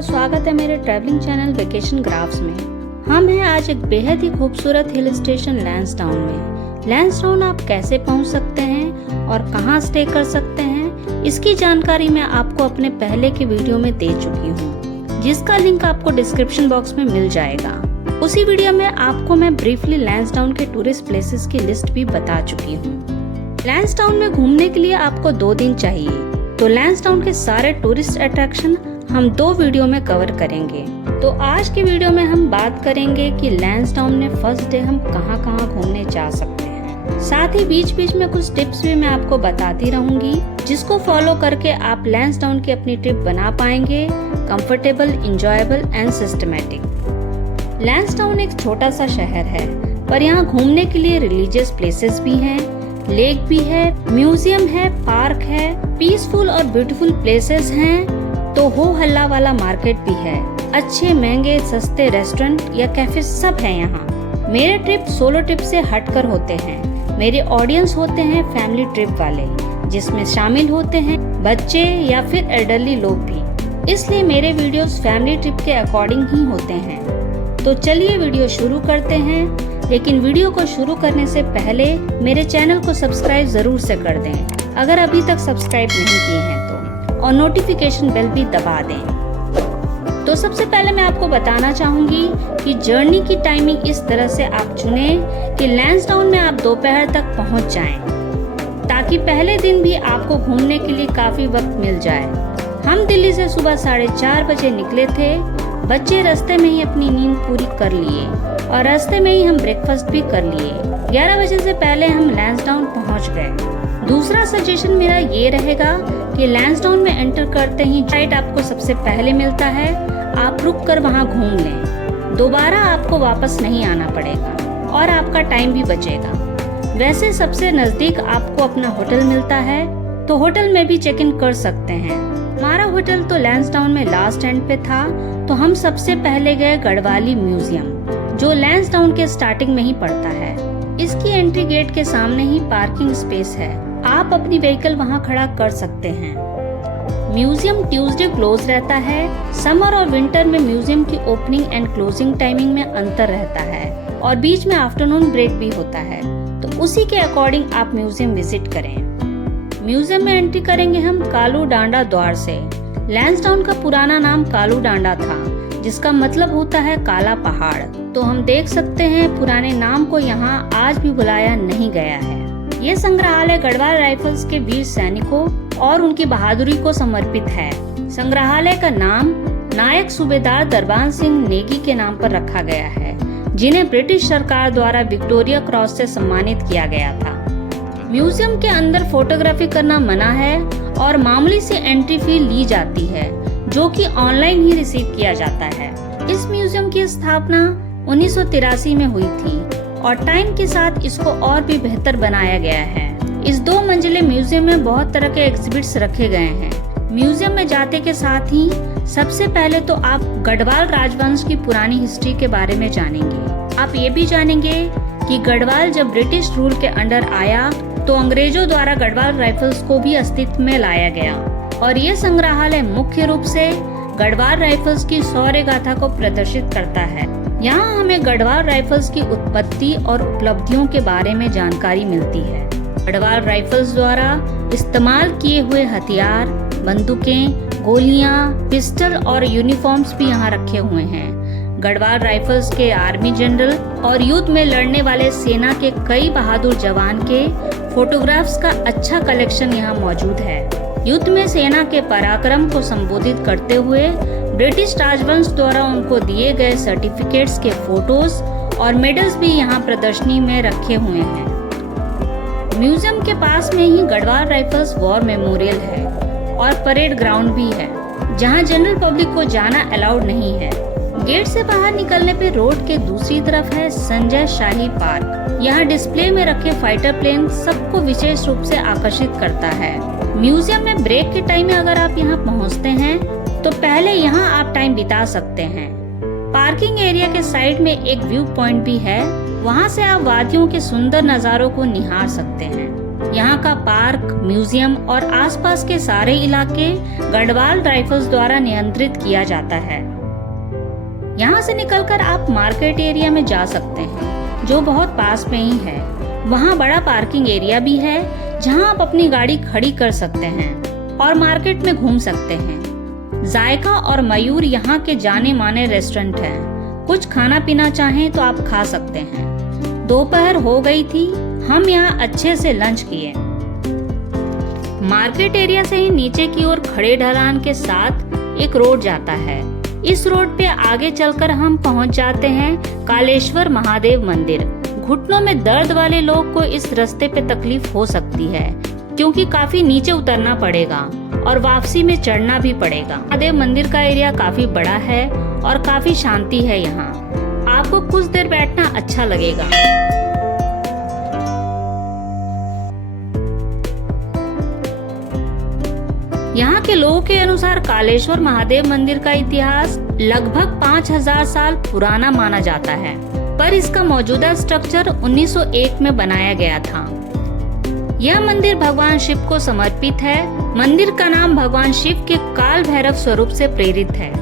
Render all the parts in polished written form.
का स्वागत है मेरे ट्रैवलिंग चैनल वेकेशन ग्राफ्स में। हम हैं आज एक बेहद ही खूबसूरत हिल स्टेशन लैंसडाउन में। लैंसडाउन आप कैसे पहुंच सकते हैं और कहां स्टे कर सकते हैं, इसकी जानकारी मैं आपको अपने पहले के वीडियो में दे चुकी हूं, जिसका लिंक आपको डिस्क्रिप्शन बॉक्स में मिल जाएगा। उसी वीडियो में आपको मैं ब्रीफली लैंसडाउन के टूरिस्ट प्लेसेस की लिस्ट भी बता चुकी हूँ। लैंसडाउन में घूमने के लिए आपको 2 दिन चाहिए, तो लैंसडाउन के सारे टूरिस्ट अट्रैक्शन हम 2 वीडियो में कवर करेंगे। तो आज की वीडियो में हम बात करेंगे कि लैंसडाउन में फर्स्ट डे हम कहां-कहां घूमने जा सकते हैं। साथ ही बीच बीच में कुछ टिप्स भी मैं आपको बताती रहूंगी, जिसको फॉलो करके आप लैंसडाउन की अपनी ट्रिप बना पाएंगे comfortable, enjoyable and systematic. Lansdowne एक छोटा सा शहर है, पर यहाँ घूमने के लिए रिलीजियस प्लेसेस भी हैं, लेक भी है, म्यूजियम है, पार्क है, पीसफुल और ब्यूटीफुल प्लेसेस हैं, तो हो हल्ला वाला मार्केट भी है। अच्छे महंगे सस्ते रेस्टोरेंट या कैफे सब है यहाँ। मेरे ट्रिप सोलो ट्रिप से हटकर होते हैं। मेरे ऑडियंस होते हैं फैमिली ट्रिप वाले, जिसमें शामिल होते हैं बच्चे या फिर एल्डरली लोग भी। इसलिए मेरे वीडियोस फैमिली ट्रिप के अकॉर्डिंग ही होते हैं। तो चलिए वीडियो शुरू करते हैं, लेकिन वीडियो को शुरू करने से पहले मेरे चैनल को सब्सक्राइब जरूर से कर दें, अगर अभी तक सब्सक्राइब नहीं किए हैं तो, और नोटिफिकेशन बेल भी दबा दें। तो सबसे पहले मैं आपको बताना चाहूंगी कि जर्नी की टाइमिंग इस तरह से आप चुने कि लैंसडाउन में आप दोपहर तक पहुंच जाएं, ताकि पहले दिन भी आपको घूमने के लिए काफी वक्त मिल जाए। हम दिल्ली से सुबह 4:30 बजे निकले थे। बच्चे रास्ते में ही अपनी नींद पूरी कर लिए और रास्ते में ही हम ब्रेकफास्ट भी कर लिए। 11 बजे से पहले हम लैंसडाउन पहुंच गए। दूसरा सजेशन मेरा ये रहेगा कि लैंसडाउन में एंटर करते ही गाइड आपको सबसे पहले मिलता है। आप रुक कर वहाँ घूम लें, दोबारा आपको वापस नहीं आना पड़ेगा और आपका टाइम भी बचेगा। वैसे सबसे नजदीक आपको अपना होटल मिलता है, तो होटल में भी चेक इन कर सकते हैं। हमारा होटल तो लैंसडाउन में लास्ट एंड पे था, तो हम सबसे पहले गए गढ़वाली म्यूजियम, जो लैंसडाउन के स्टार्टिंग में ही पड़ता है। इसकी एंट्री गेट के सामने ही पार्किंग स्पेस है, आप अपनी व्हीकल वहाँ खड़ा कर सकते हैं। म्यूजियम ट्यूसडे क्लोज रहता है। समर और विंटर में म्यूजियम की ओपनिंग एंड क्लोजिंग टाइमिंग में अंतर रहता है और बीच में आफ्टरनून ब्रेक भी होता है, तो उसी के अकॉर्डिंग आप म्यूजियम विजिट करें। म्यूजियम में एंट्री करेंगे हम कालू डांडा द्वार से। लैंसडाउन का पुराना नाम कालू डांडा था, जिसका मतलब होता है काला पहाड़। तो हम देख सकते हैं पुराने नाम को यहाँ आज भी भुलाया नहीं गया है। ये संग्रहालय गढ़वाल राइफल्स के वीर सैनिकों और उनकी बहादुरी को समर्पित है। संग्रहालय का नाम नायक सूबेदार दरबान सिंह नेगी के नाम पर रखा गया है, जिन्हें ब्रिटिश सरकार द्वारा विक्टोरिया क्रॉस से सम्मानित किया गया था। म्यूजियम के अंदर फोटोग्राफी करना मना है और मामूली सी एंट्री फी ली जाती है, जो कि ऑनलाइन ही रिसीव किया जाता है। इस म्यूजियम की स्थापना 1983 में हुई थी और टाइम के साथ इसको और भी बेहतर बनाया गया है। इस 2 मंजिले म्यूजियम में बहुत तरह के एग्जिबिट्स रखे गए हैं। म्यूजियम में जाते के साथ ही सबसे पहले तो आप गढ़वाल राजवंश की पुरानी हिस्ट्री के बारे में जानेंगे। आप ये भी जानेंगे कि गढ़वाल जब ब्रिटिश रूल के अंडर आया, तो अंग्रेजों द्वारा गढ़वाल राइफल्स को भी अस्तित्व में लाया गया और ये संग्रहालय मुख्य रूप से गढ़वाल राइफल्स की शौर्य गाथा को प्रदर्शित करता है। यहाँ हमें गढ़वाल राइफल्स की उत्पत्ति और उपलब्धियों के बारे में जानकारी मिलती है। गढ़वाल राइफल्स द्वारा इस्तेमाल किए हुए हथियार, बंदूकें, गोलियां, पिस्टल और यूनिफॉर्म्स भी यहाँ रखे हुए हैं। गढ़वाल राइफल्स के आर्मी जनरल और युद्ध में लड़ने वाले सेना के कई बहादुर जवान के फोटोग्राफ्स का अच्छा कलेक्शन यहाँ मौजूद है। युद्ध में सेना के पराक्रम को संबोधित करते हुए ब्रिटिश राजवंश द्वारा उनको दिए गए सर्टिफिकेट्स के फोटोज और मेडल्स भी यहाँ प्रदर्शनी में रखे हुए हैं। म्यूजियम के पास में ही गढ़वाल राइफल्स वॉर मेमोरियल है और परेड ग्राउंड भी है, जहाँ जनरल पब्लिक को जाना अलाउड नहीं है। गेट से बाहर निकलने पे रोड के दूसरी तरफ है संजय शाही पार्क। यहाँ डिस्प्ले में रखे फाइटर प्लेन सबको विशेष रूप से आकर्षित करता है। म्यूजियम में ब्रेक के टाइम में अगर आप यहाँ पहुँचते हैं, तो पहले यहाँ आप टाइम बिता सकते हैं। पार्किंग एरिया के साइड में एक व्यू पॉइंट भी है, वहाँ से आप वादियों के सुंदर नज़ारों को निहार सकते हैं। यहाँ का पार्क, म्यूजियम और आसपास के सारे इलाके गढ़वाल राइफल्स द्वारा नियंत्रित किया जाता है। यहाँ से निकलकर आप मार्केट एरिया में जा सकते हैं, जो बहुत पास में ही है। वहाँ बड़ा पार्किंग एरिया भी है, जहाँ आप अपनी गाड़ी खड़ी कर सकते हैं और मार्केट में घूम सकते हैं। जायका और मयूर यहाँ के जाने माने रेस्टोरेंट हैं। कुछ खाना पीना चाहें तो आप खा सकते हैं। दोपहर हो गई थी, हम यहाँ अच्छे से लंच किए। मार्केट एरिया से ही नीचे की ओर खड़े ढलान के साथ एक रोड जाता है। इस रोड पे आगे चलकर हम पहुंच जाते हैं कालेश्वर महादेव मंदिर। घुटनों में दर्द वाले लोग को इस रास्ते पे तकलीफ हो सकती है, क्योंकि काफी नीचे उतरना पड़ेगा और वापसी में चढ़ना भी पड़ेगा। महादेव मंदिर का एरिया काफी बड़ा है और काफी शांति है यहाँ। आपको कुछ देर बैठना अच्छा लगेगा। यहाँ के लोगों के अनुसार कालेश्वर महादेव मंदिर का इतिहास लगभग 5000 साल पुराना माना जाता है, पर इसका मौजूदा स्ट्रक्चर 1901 में बनाया गया था। यह मंदिर भगवान शिव को समर्पित है। मंदिर का नाम भगवान शिव के काल भैरव स्वरूप से प्रेरित है।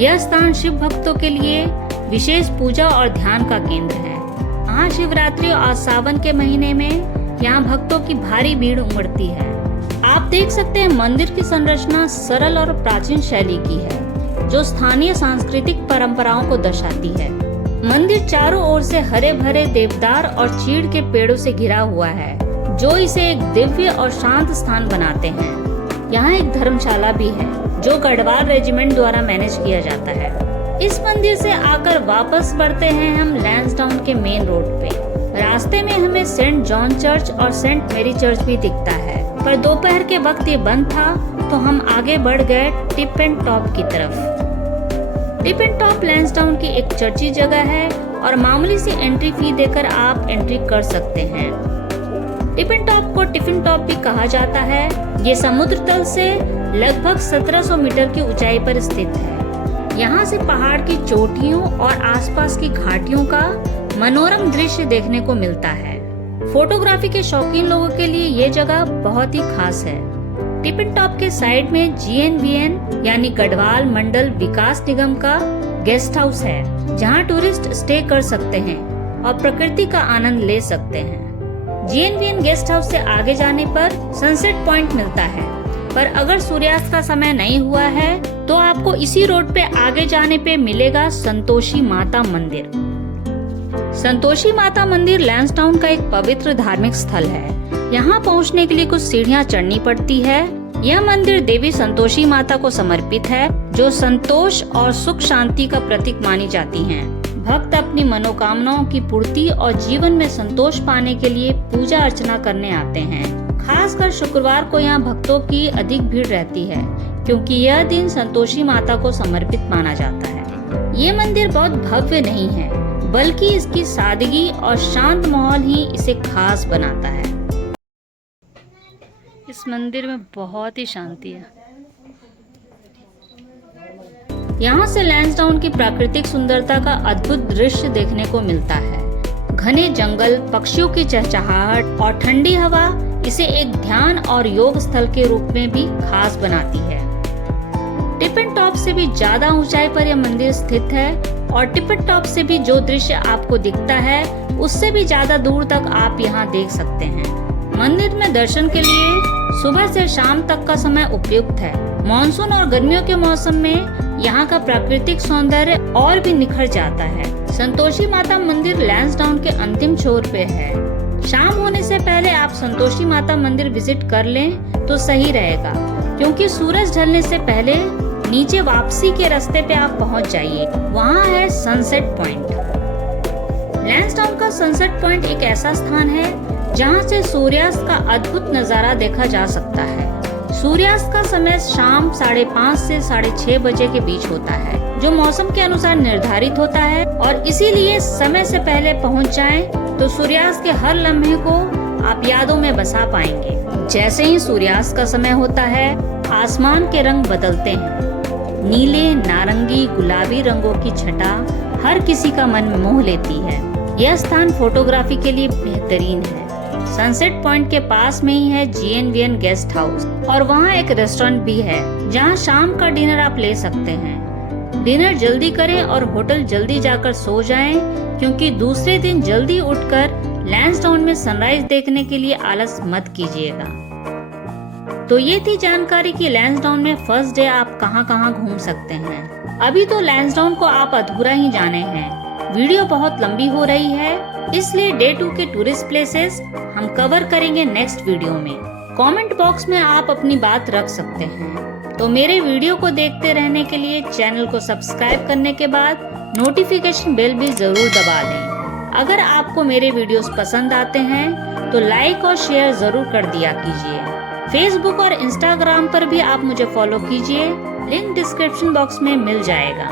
यह स्थान शिव भक्तों के लिए विशेष पूजा और ध्यान का केंद्र है। महाशिवरात्रि और सावन के महीने में यहाँ भक्तों की भारी भीड़ उमड़ती है। आप देख सकते हैं मंदिर की संरचना सरल और प्राचीन शैली की है, जो स्थानीय सांस्कृतिक परंपराओं को दर्शाती है। मंदिर चारों ओर से हरे भरे देवदार और चीड़ के पेड़ों से घिरा हुआ है, जो इसे एक दिव्य और शांत स्थान बनाते हैं। यहाँ एक धर्मशाला भी है, जो गढ़वाल रेजिमेंट द्वारा मैनेज किया जाता है। इस मंदिर से आकर वापस बढ़ते हैं हम लैंसडाउन के मेन रोड पे। रास्ते में हमें सेंट जॉन चर्च और सेंट मेरी चर्च भी दिखता है, पर दोपहर के वक्त ये बंद था, तो हम आगे बढ़ गए टिप एंड टॉप की तरफ। टिप एंड टॉप लैंसडाउन की एक चर्ची जगह है और मामूली सी एंट्री फी देकर आप एंट्री कर सकते हैं। टिप एंड टॉप को टिफिन टॉप भी कहा जाता है। ये समुद्र तल से लगभग 1700 मीटर की ऊंचाई पर स्थित है। यहाँ से पहाड़ की चोटियों और आसपास की घाटियों का मनोरम दृश्य देखने को मिलता है। फोटोग्राफी के शौकीन लोगों के लिए ये जगह बहुत ही खास है। टिप एंड टॉप के साइड में GNVN यानी गढ़वाल मंडल विकास निगम का गेस्ट हाउस है, जहाँ टूरिस्ट स्टे कर सकते हैं और प्रकृति का आनंद ले सकते हैं। GNVN गेस्ट हाउस से आगे जाने पर सनसेट पॉइंट मिलता है, पर अगर सूर्यास्त का समय नहीं हुआ है तो आपको इसी रोड पे आगे जाने पे मिलेगा संतोषी माता मंदिर। संतोषी माता मंदिर लैंसडाउन का एक पवित्र धार्मिक स्थल है। यहाँ पहुँचने के लिए कुछ सीढ़ियाँ चढ़नी पड़ती है। यह मंदिर देवी संतोषी माता को समर्पित है, जो संतोष और सुख शांति का प्रतीक मानी जाती हैं। भक्त अपनी मनोकामनाओं की पूर्ति और जीवन में संतोष पाने के लिए पूजा अर्चना करने आते हैं। खासकर शुक्रवार को यहाँ भक्तों की अधिक भीड़ रहती है, क्योंकि यह दिन संतोषी माता को समर्पित माना जाता है। ये मंदिर बहुत भव्य नहीं है, बल्कि इसकी सादगी और शांत माहौल ही इसे खास बनाता है। इस मंदिर में बहुत ही शांति है। यहाँ से लैंसडाउन की प्राकृतिक सुंदरता का अद्भुत दृश्य देखने को मिलता है। घने जंगल, पक्षियों की चहचहाहट और ठंडी हवा इसे एक ध्यान और योग स्थल के रूप में भी खास बनाती है। टिप एंड टॉप से भी ज्यादा ऊंचाई पर यह मंदिर स्थित है और टिप एंड टॉप से भी जो दृश्य आपको दिखता है, उससे भी ज्यादा दूर तक आप यहाँ देख सकते हैं। मंदिर में दर्शन के लिए सुबह से शाम तक का समय उपयुक्त है। मानसून और गर्मियों के मौसम में यहाँ का प्राकृतिक सौंदर्य और भी निखर जाता है। संतोषी माता मंदिर लैंसडाउन के अंतिम छोर पे है। शाम होने से पहले आप संतोषी माता मंदिर विजिट कर लें तो सही रहेगा, क्योंकि सूरज ढलने से पहले नीचे वापसी के रास्ते पे आप पहुंच जाइए। वहाँ है सनसेट पॉइंट। लैंसडाउन का सनसेट पॉइंट एक ऐसा स्थान है जहाँ से सूर्यास्त का अद्भुत नजारा देखा जा सकता है। सूर्यास्त का समय शाम 5:30 से 6:30 बजे के बीच होता है, जो मौसम के अनुसार निर्धारित होता है, और इसीलिए समय से पहले पहुंच जाएं तो सूर्यास्त के हर लम्हे को आप यादों में बसा पाएंगे। जैसे ही सूर्यास्त का समय होता है, आसमान के रंग बदलते हैं। नीले, नारंगी, गुलाबी रंगों की छटा हर किसी का मन मोह लेती है। यह स्थान फोटोग्राफी के लिए बेहतरीन है। सनसेट पॉइंट के पास में ही है GNVN गेस्ट हाउस और वहाँ एक रेस्टोरेंट भी है जहाँ शाम का डिनर आप ले सकते हैं। डिनर जल्दी करें और होटल जल्दी जाकर सो जाएं, क्योंकि दूसरे दिन जल्दी उठकर लैंसडाउन में सनराइज देखने के लिए आलस मत कीजिएगा। तो ये थी जानकारी कि लैंसडाउन में फर्स्ट डे आप कहाँ घूम सकते हैं। अभी तो लैंसडाउन को आप अधूरा ही जाने हैं। वीडियो बहुत लंबी हो रही है, इसलिए डे 2 के टूरिस्ट प्लेसेस हम कवर करेंगे नेक्स्ट वीडियो में। कमेंट बॉक्स में आप अपनी बात रख सकते हैं। तो मेरे वीडियो को देखते रहने के लिए चैनल को सब्सक्राइब करने के बाद नोटिफिकेशन बेल भी जरूर दबा दें। अगर आपको मेरे वीडियोस पसंद आते हैं तो लाइक और शेयर जरूर कर दिया कीजिए। फेसबुक और इंस्टाग्राम पर भी आप मुझे फॉलो कीजिए, लिंक डिस्क्रिप्शन बॉक्स में मिल जाएगा।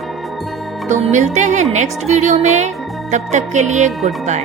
तो मिलते हैं नेक्स्ट वीडियो में, तब तक के लिए गुड बाय।